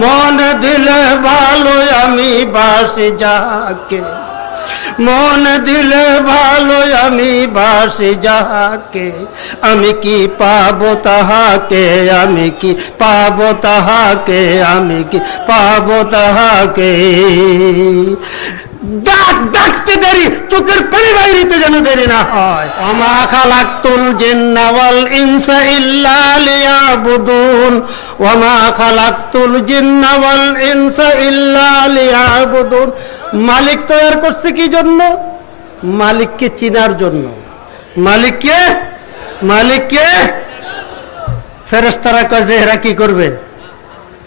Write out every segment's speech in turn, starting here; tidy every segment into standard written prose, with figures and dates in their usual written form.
মন দিলে ভালো আমি বাসি যাকে, মন দিলে ভালো আমি বাসি যাকে, আমি কি পাবো তাহাকে, আমি কি পাবো তাহাকে, আমি কি পাবো তাহাকে। ডাক ডাকতে দেরি, চোখের পানি বাইরিতে যেন দেরি না হয়। ওমা খালাকতুল জিন্না ওয়াল ইনসা ইল্লা লিয়াবুদুন, ওমা খালাকতুল জিন্না ওয়াল ইনসা ইল্লা লিয়াবুদুন। মালিক তৈরি করছে কি জন্য? মালিককে চিনার জন্য। মালিককে মালিককে ফেরেশতারা কয় যে এরা কি করবে?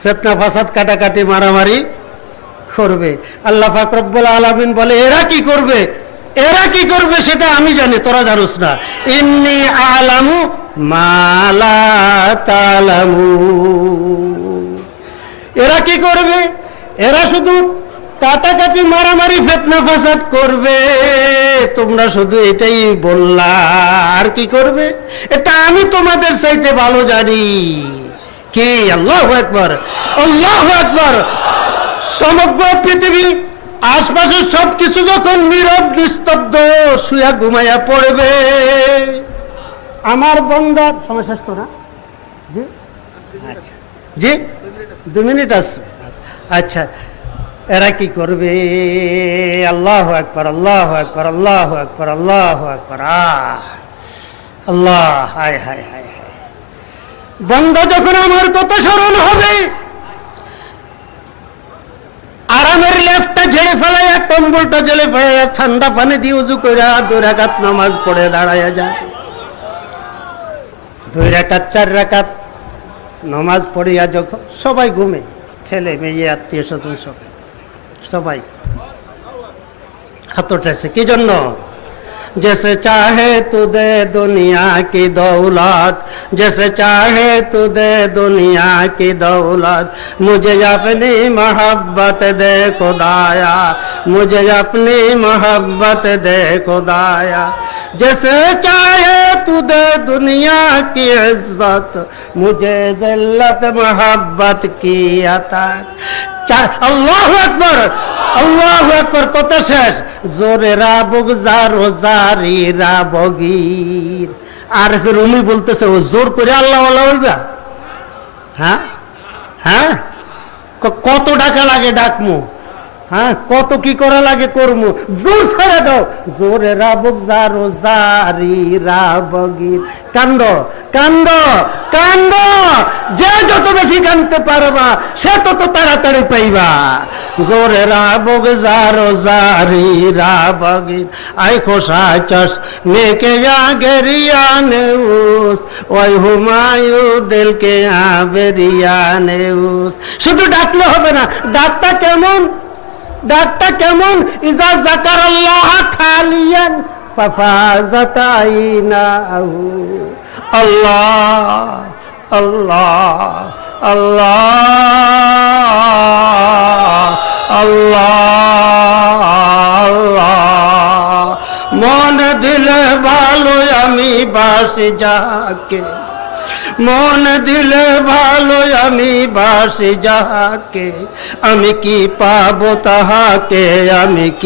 ফিতনা ফাসাদ কাটাকাটি মারামারি করবে। আল্লাহ পাক রব্বুল আলামিন বলে এরা কি করবে? এরা কি করবে সেটা আমি জানি, তোরা জানোস না। ইন্নী আলামু মা লা তা'লামুন। এরা কি করবে? এরা শুধু কাটাকাটি মারামারি ফিতনা ফাসাদ করবে, তোমরা শুধু এটাই বললা, আর কি করবে? এটা আমি তোমাদের চাইতে ভালো জানি। কি? আল্লাহু আকবার, আল্লাহু আকবার। সমগ্র পৃথিবী আশপাশের সবকিছু যখন নীরব নিস্তব্ধ শুয়া ঘুমাইয়া পড়বে, আমার বান্দার সময় শেষ তো না? জি আচ্ছা, জি 2 মিনিট আছে। আচ্ছা, এরা কি করবে? আল্লাহু আকবার, আল্লাহু আকবার, আল্লাহু আকবার, আল্লাহু আকবার। আল্লাহ, হায় হায় হায় হায়। বান্দা যখন আমার কথা স্মরণ হবে, আরামের লেফটা ঝেড়ে ফেলাইয়া, কম্বলটা ঝেড়ে ফেলাইয়া, ঠান্ডা পানি দিয়ে উজু কইরা 2 রাকাত নামাজ পড়ে দাঁড়াইয়া যায়। 2 রাকাত 4 রাকাত নামাজ পড়িয়া যখন সবাই ঘুমে, ছেলে মেয়ে আত্মীয় স্বজন সবাই হাত উঠেছে কি জন্য? जैसे चाहे तू दे दुनिया की दौलत, जैसे चाहे तू दे दुनिया की दौलत, मुझे अपनी मोहब्बत दे खुदाया, मुझे अपनी मोहब्बत दे खुदाया। जैसे चाहे तू दे दुनिया की इज्जत, मुझे जिल्लत मोहब्बत की अता। আল্লাহু আকবার, আল্লাহু আকবার। কত শেষ? জোরে রাবুক জারো জারি রাবগির। আর রুমি বলতেছে ও জোর করে আল্লাহ আল্লাহ হইবা? হ্যাঁ হ্যাঁ, কত টাকা লাগে ডাকমু? হ্যাঁ, কত কি করা লাগে করমু? জোর ছেড়ে দাও। জোরে রাবুক জারো জারি রাবগির। কান্দ কান্দ কান্দ, যে যত বেশি কান্দতে পারবা সে তত তাড়াতাড়ি পাইবা। জোরে রাবুক জারো জারি রাবগির। আই খোসা চশ মেকে আগেরিয়া নেউস, ওই হুমায়ু দিলকে আবেরিয়া নেউস। শুধু ডাকলে হবে না, ডাকটা কেমন? ডাকটা কেমন? ইজা যাকারাল্লাহ খালিয়ান ফাফাজাত আইনাহু। আল্লাহ আল্লাহ আল্লাহ আল্লাহ আল্লাহ। মন দিলে ভালো আমি বাসি যাকে, মন দিলে ভালো আমি বাসি যাকে, আমি কি পাবো তাহাকে, আমি কি